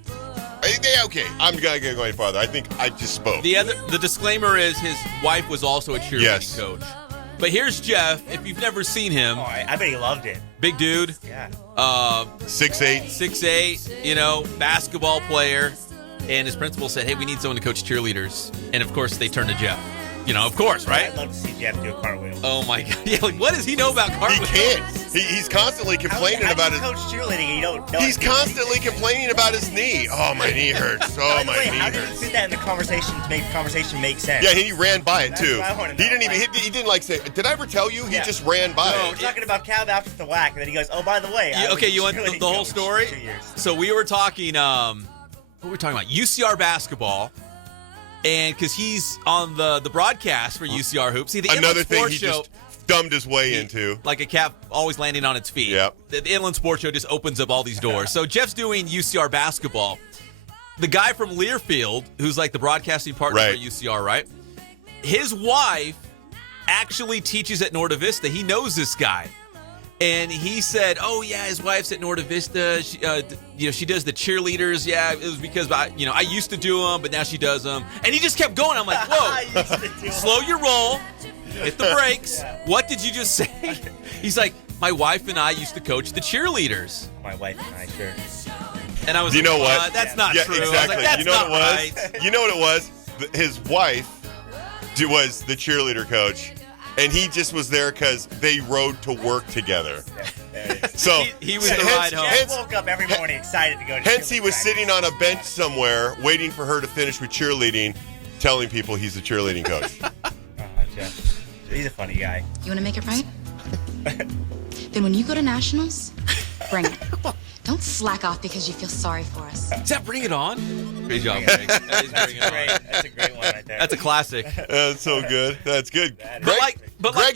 Okay, I'm gonna go any farther. I think I just spoke. The disclaimer is his wife was also a cheerleading coach. But here's Jeff. If you've never seen him, I bet he loved it. Big dude. Yeah. 6'8", basketball player. And his principal said, hey, we need someone to coach cheerleaders. And, of course, they turned to Jeff. You know, of course, right? I'd love to see Jeff do a cartwheel. Oh, my God. Yeah, like, what does he know about cartwheels? He can't. He's constantly complaining about his... Coach cheerleading and you don't know. He's constantly complaining about his knee. Oh, my knee hurts. Oh, my knee how did hurts. you fit that in the conversation to make the conversation make sense? Yeah, he ran by it, too. That's what I want to He know. didn't even... He didn't, like, say... Did I ever tell you? He just ran by We're it. talking about Cal Baptist the WAC, and then he goes, oh, by the way. You want the whole story? So we were talking... what were we talking about? UCR basketball. And because he's on the broadcast for UCR Hoops. See, the Another Inland thing Sports he Show, just dumbed his way into. like a cat always landing on its feet. Yep. The Inland Sports Show just opens up all these doors. So Jeff's doing UCR basketball. The guy from Learfield, who's like the broadcasting partner for UCR, right? His wife actually teaches at Notre Vista. He knows this guy. And he said, oh, yeah, his wife's at Notre Vista. She, she does the cheerleaders. Yeah, it was because, I used to do them, but now she does them. And he just kept going. I'm like, whoa, slow your roll. Hit the brakes. Yeah. What did you just say? He's like, my wife and I used to coach the cheerleaders. My wife and I, sure. And I was you know what? That's not true. Exactly. I was like, that's you know not what it was? right. You know what it was? His wife was the cheerleader coach. And he just was there because they rode to work together. So he was the ride home. He woke up every morning excited to go to Hence, he was sitting on a bench somewhere waiting for her to finish with cheerleading, telling people he's a cheerleading coach. Jeff. He's a funny guy. You want to make it right? Then when you go to nationals, bring it. Don't slack off because you feel sorry for us. Is that Bring It On? Great job, Greg. That is Bring It On. That's a great one right there. That's a classic. That's so good. That's good. Greg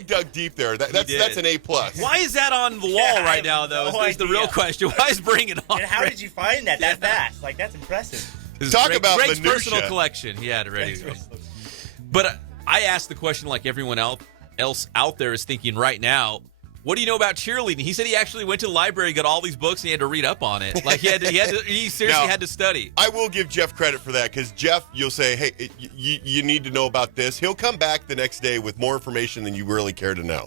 dug deep there. That's an A+. Why is that on the wall right now, though? Is the real question. Why is Bring It On? And how did you find that fast? Like, that's impressive. Talk about Greg's minutia. personal collection. He had it ready to go. But I asked the question like everyone else out there is thinking right now. What do you know about cheerleading? He said he actually went to the library, got all these books, and he had to read up on it. Like he seriously had to study. I will give Jeff credit for that because Jeff, you'll say, hey, you need to know about this. He'll come back the next day with more information than you really care to know.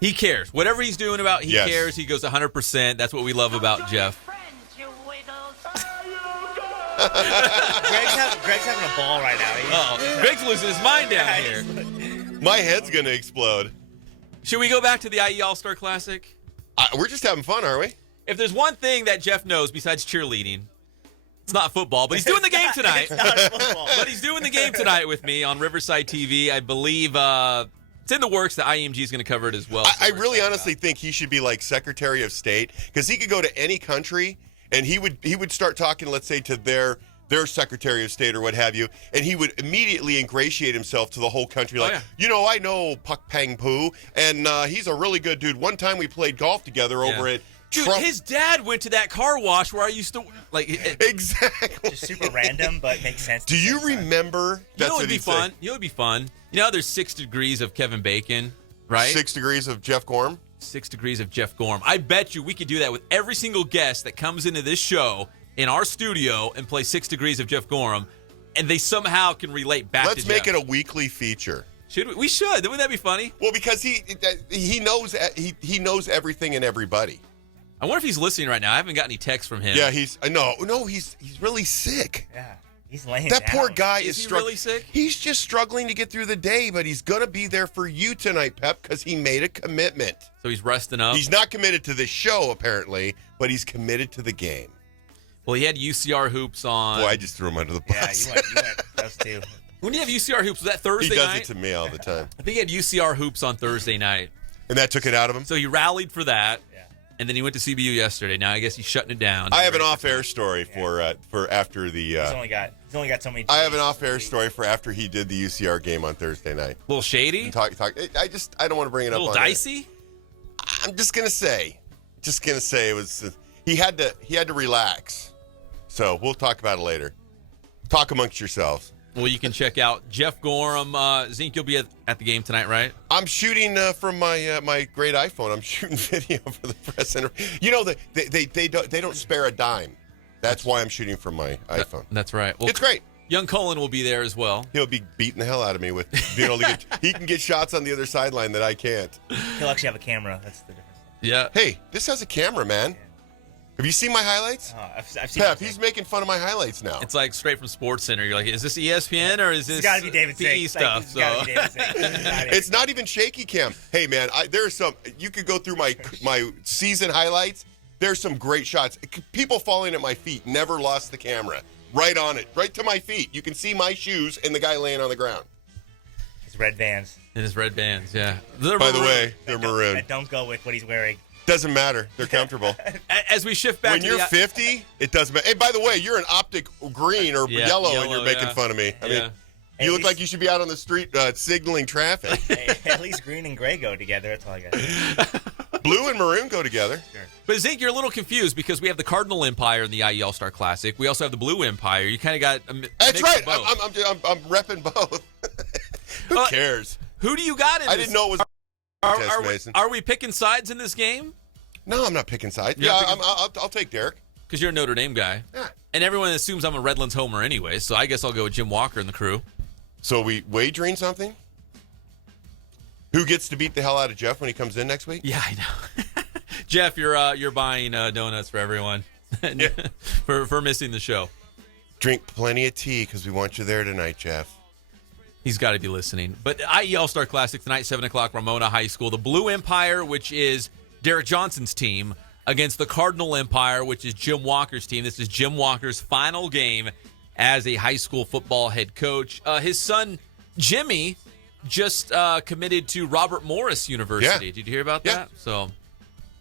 He cares. Whatever he's doing he cares. He goes 100%. That's what we love about Jeff. Greg's having a ball right now. Greg's losing his mind down here. My head's going to explode. Should we go back to the IE All-Star Classic? We're just having fun, aren't we? If there's one thing that Jeff knows besides cheerleading, it's not football, but he's doing the game tonight. It's not football. But he's doing the game tonight with me on Riverside TV. I believe it's in the works. The IMG is going to cover it as well. I really honestly think he should be like Secretary of State because he could go to any country and he would start talking, let's say, to their Secretary of State or what have you, and he would immediately ingratiate himself to the whole country. Like, I know Puck Pang Poo, and he's a really good dude. One time we played golf together over at Trump. His dad went to that car wash where I used to exactly. Just super random, but makes sense. Do you remember? That's what he'd fun. You know, it'd be fun. You know, there's 6 degrees of Kevin Bacon, right? 6 degrees of Jeff Gorham. 6 degrees of Jeff Gorham. I bet you we could do that with every single guest that comes into this show in our studio and play 6 degrees of Jeff Gorham, and they somehow can relate back to Jeff. Let's make it a weekly feature. Should we? We should. Wouldn't that be funny? Well, because he knows everything and everybody. I wonder if he's listening right now. I haven't got any texts from him. Yeah, he's really sick. Yeah, he's laying That down. poor guy is he really sick? He's just struggling to get through the day, but he's going to be there for you tonight, Pep, because he made a commitment. So he's resting up? He's not committed to this show, apparently, but he's committed to the game. Well, he had UCR hoops on. Boy, I just threw him under the bus. Yeah, you went those two. When do you have UCR hoops? Was that Thursday night? He does it to me all the time. I think he had UCR hoops on Thursday night. And that took it out of him? So he rallied for that. Yeah. And then he went to CBU yesterday. Now I guess he's shutting it down. I have an off-air story for after the. He's only got so many. I have an off-air story for after he did the UCR game on Thursday night. A little shady. Talk. I don't want to bring it up. A little dicey. I'm just gonna say it was. He had to relax. So we'll talk about it later. Talk amongst yourselves. Well, you can check out Jeff Gorham. Zink, you'll be at the game tonight, right? I'm shooting from my great iPhone. I'm shooting video for the press center. You know, they don't spare a dime. That's why I'm shooting from my iPhone. That's right. Well, it's great. Young Cullen will be there as well. He'll be beating the hell out of me with being able to get. He can get shots on the other sideline that I can't. He'll actually have a camera. That's the difference. Yeah. Hey, this has a camera, man. Have you seen my highlights? I've seen Pep, he's making fun of my highlights now. It's like straight from Sports Center. You're like, is this ESPN or is this gotta be David PE stuff? It's not even shaky cam. Hey, man, there's some. You could go through my season highlights. There's some great shots. People falling at my feet. Never lost the camera. Right on it. Right to my feet. You can see my shoes and the guy laying on the ground. His red Vans. In his red Vans, yeah. By the way, they're maroon. That don't go with what he's wearing. Doesn't matter. They're comfortable. As we shift back when you're 50, it doesn't matter. Hey, by the way, you're an optic green or yellow and you're making fun of me. I mean, you look like you should be out on the street signaling traffic. At least green and gray go together. That's all I got. Blue and maroon go together. Sure. But Zink, you're a little confused because we have the Cardinal Empire in the IE All-Star Classic. We also have the Blue Empire. You kind of got a mix. That's right. Of both. I'm repping both. Who cares? Who do you got in this? I didn't know it was Mason. Are we picking sides in this game? No, I'm not picking sides. I'll take Derrick. Because you're a Notre Dame guy. Yeah. And everyone assumes I'm a Redlands homer anyway, so I guess I'll go with Jim Walker and the crew. So are we wagering something? Who gets to beat the hell out of Jeff when he comes in next week? Yeah, I know. Jeff, you're buying donuts for everyone for missing the show. Drink plenty of tea because we want you there tonight, Jeff. He's got to be listening. But IE All-Star Classic tonight, 7 o'clock, Ramona High School. The Blue Empire, which is Derrick Johnson's team, against the Cardinal Empire, which is Jim Walker's team. This is Jim Walker's final game as a high school football head coach. His son, Jimmy, just committed to Robert Morris University. Yeah. Did you hear about that? So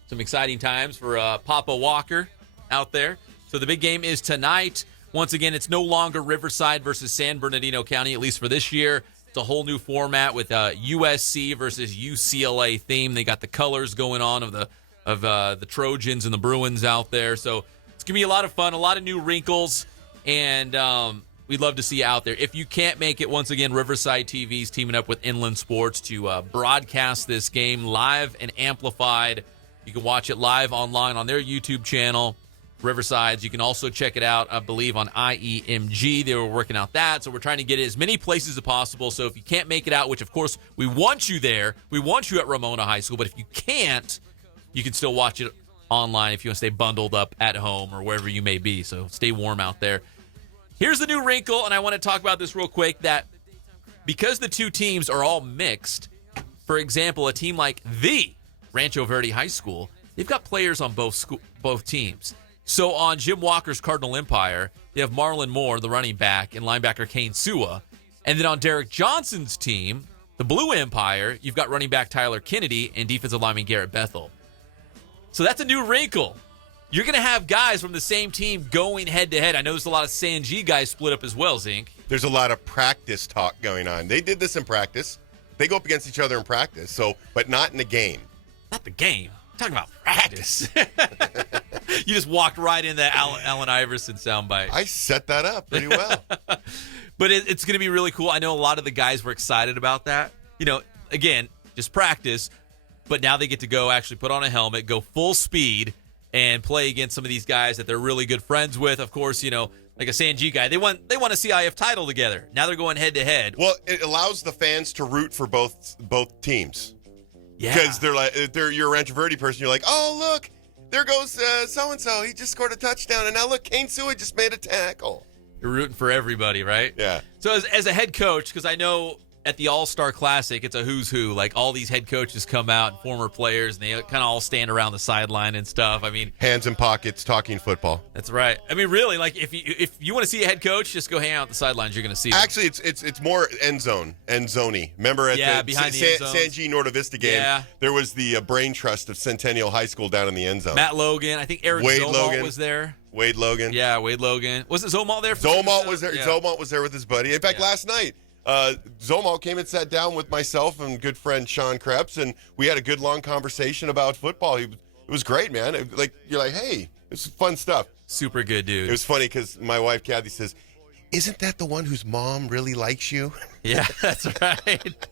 some exciting times for Papa Walker out there. So the big game is tonight. Once again, it's no longer Riverside versus San Bernardino County, at least for this year. It's a whole new format with USC versus UCLA theme. They got the colors going on of the Trojans and the Bruins out there. So it's going to be a lot of fun, a lot of new wrinkles. and we'd love to see you out there. If you can't make it, once again, Riverside TV is teaming up with Inland Sports to broadcast this game live and amplified. You can watch it live online on their YouTube channel, Riverside's. You can also check it out, I believe, on IEMG. They were working out that, so we're trying to get it as many places as possible. So if you can't make it out, which, of course, we want you there. We want you at Ramona High School, but if you can't, you can still watch it online if you want to stay bundled up at home or wherever you may be. So stay warm out there. Here's the new wrinkle, and I want to talk about this real quick, that because the two teams are all mixed, for example, a team like the Rancho Verde High School, they've got players on both teams. So on Jim Walker's Cardinal Empire, they have Marlon Moore, the running back, and linebacker Kane Sua. And then on Derrick Johnson's team, the Blue Empire, you've got running back Tyler Kennedy and defensive lineman Garrett Bethel. So that's a new wrinkle. You're going to have guys from the same team going head-to-head. I know there's a lot of San G guys split up as well, Zink. There's a lot of practice talk going on. They did this in practice. They go up against each other in practice, but not in the game. Not the game. I'm talking about practice. You just walked right into that Allen Iverson soundbite. I set that up pretty well. But it's going to be really cool. I know a lot of the guys were excited about that. Again, just practice, but now they get to go actually put on a helmet, go full speed, and play against some of these guys that they're really good friends with. Of course, like a San G guy, they won a CIF title together. Now they're going head-to-head. Well, it allows the fans to root for both teams. Yeah. Because you're a Rancho Verde person. You're like, oh, look, there goes so-and-so. He just scored a touchdown. And now look, Kane Sua just made a tackle. You're rooting for everybody, right? Yeah. So as a head coach, because I know at the All-Star Classic, it's a who's who. Like, all these head coaches come out and former players, and they kind of all stand around the sideline and stuff. I mean, hands in pockets, talking football. That's right. I mean, really, like, if you want to see a head coach, just go hang out at the sidelines. You're going to see them. Actually, it's more end zone-y. Remember at the behind the end zones. San G Norte Vista game, there was the brain trust of Centennial High School down in the end zone. Matt Logan. I think Eric Zomalt was there. Wade Logan. Yeah, Wade Logan. Wasn't Zomalt there? Zomalt was there. Yeah. Zomalt was there with his buddy. In fact, last night, Zomalt came and sat down with myself and good friend Sean Krebs, and we had a good long conversation about football. It was great, man. You're like, hey, it's fun stuff. Super good dude. It was funny because my wife Kathy says, "Isn't that the one whose mom really likes you?" Yeah, that's right.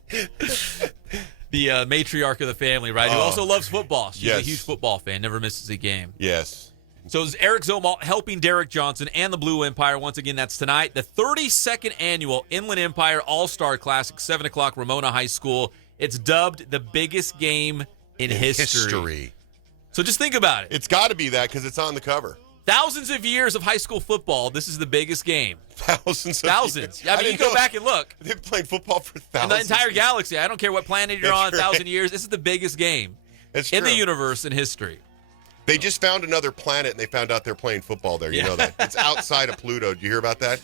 The matriarch of the family, right? Who also loves football. She's a huge football fan. Never misses a game. Yes. So it's Eric Zomalt helping Derrick Johnson and the Blue Empire. Once again, that's tonight. The 32nd annual Inland Empire All-Star Classic, 7 o'clock, Ramona High School. It's dubbed the biggest game in history. So just think about it. It's got to be that because it's on the cover. Thousands of years of high school football. This is the biggest game. Thousands. I mean, you go back and look. They've played football for thousands. In the entire galaxy. I don't care what planet you're on, 1,000 years. This is the biggest game in the universe in history. They just found another planet, and they found out they're playing football there. You know that. It's outside of Pluto. Did you hear about that?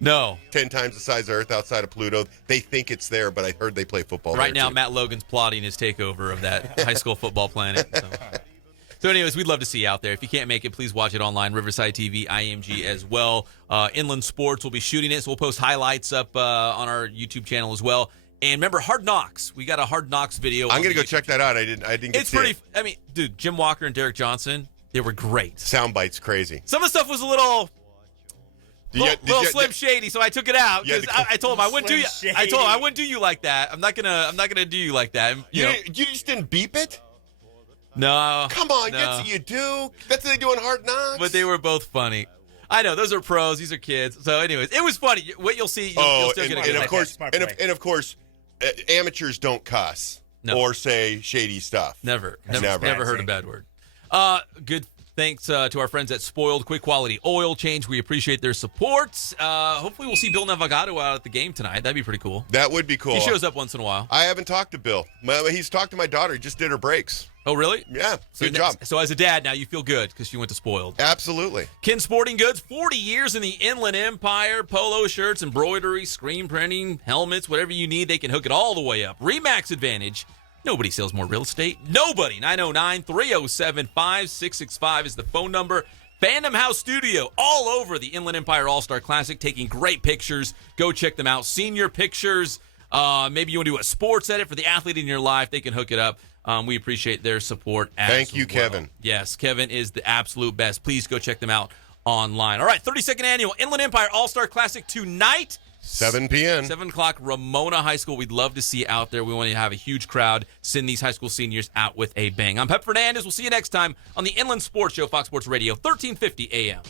No. 10 times the size of Earth outside of Pluto. They think it's there, but I heard they play football there. Right now, too. Matt Logan's plotting his takeover of that high school football planet. So anyways, we'd love to see you out there. If you can't make it, please watch it online, Riverside TV, IMG as well. Inland Sports will be shooting it, so we'll post highlights up on our YouTube channel as well. And remember, Hard Knocks. We got a Hard Knocks video. I'm going to go check that out. I didn't get It's pretty. I mean, dude, Jim Walker and Derrick Johnson, they were great. Soundbite's crazy. Some of the stuff was a little Slim Shady, so I took it out because I told him I wouldn't do you. I told him I wouldn't do you like that. I'm not gonna do you like that. You just didn't beep it? No. Come on, that's what you do. That's what they do in Hard Knocks. But they were both funny. I know those are pros. These are kids. So, anyways, it was funny. What you'll see, you'll still get a good and of course, amateurs don't cuss or say shady stuff. Never heard a bad word. Good. Thanks to our friends at Spoiled Quick Quality Oil Change. We appreciate their support. Hopefully we'll see Bill Navigado out at the game tonight. That'd be pretty cool. That would be cool. He shows up once in a while. I haven't talked to Bill. He's talked to my daughter. He just did her brakes. Oh, really? Yeah. Good job. So as a dad now, you feel good because you went to Spoiled. Absolutely. Ken Sporting Goods, 40 years in the Inland Empire. Polo shirts, embroidery, screen printing, helmets, whatever you need, they can hook it all the way up. RE/MAX Advantage. Nobody sells more real estate. Nobody. 909-307-5665 is the phone number. Phantom House Studio, all over the Inland Empire All-Star Classic, taking great pictures. Go check them out. Senior pictures. Maybe you want to do a sports edit for the athlete in your life. They can hook it up. We appreciate their support as Thank you, well. Kevin. Yes, Kevin is the absolute best. Please go check them out online. All right, 32nd Annual Inland Empire All-Star Classic tonight. 7 p.m. 7 o'clock, Ramona High School. We'd love to see you out there. We want to have a huge crowd, send these high school seniors out with a bang. I'm Pep Fernandez. We'll see you next time on the Inland Sports Show, Fox Sports Radio, 1350 AM.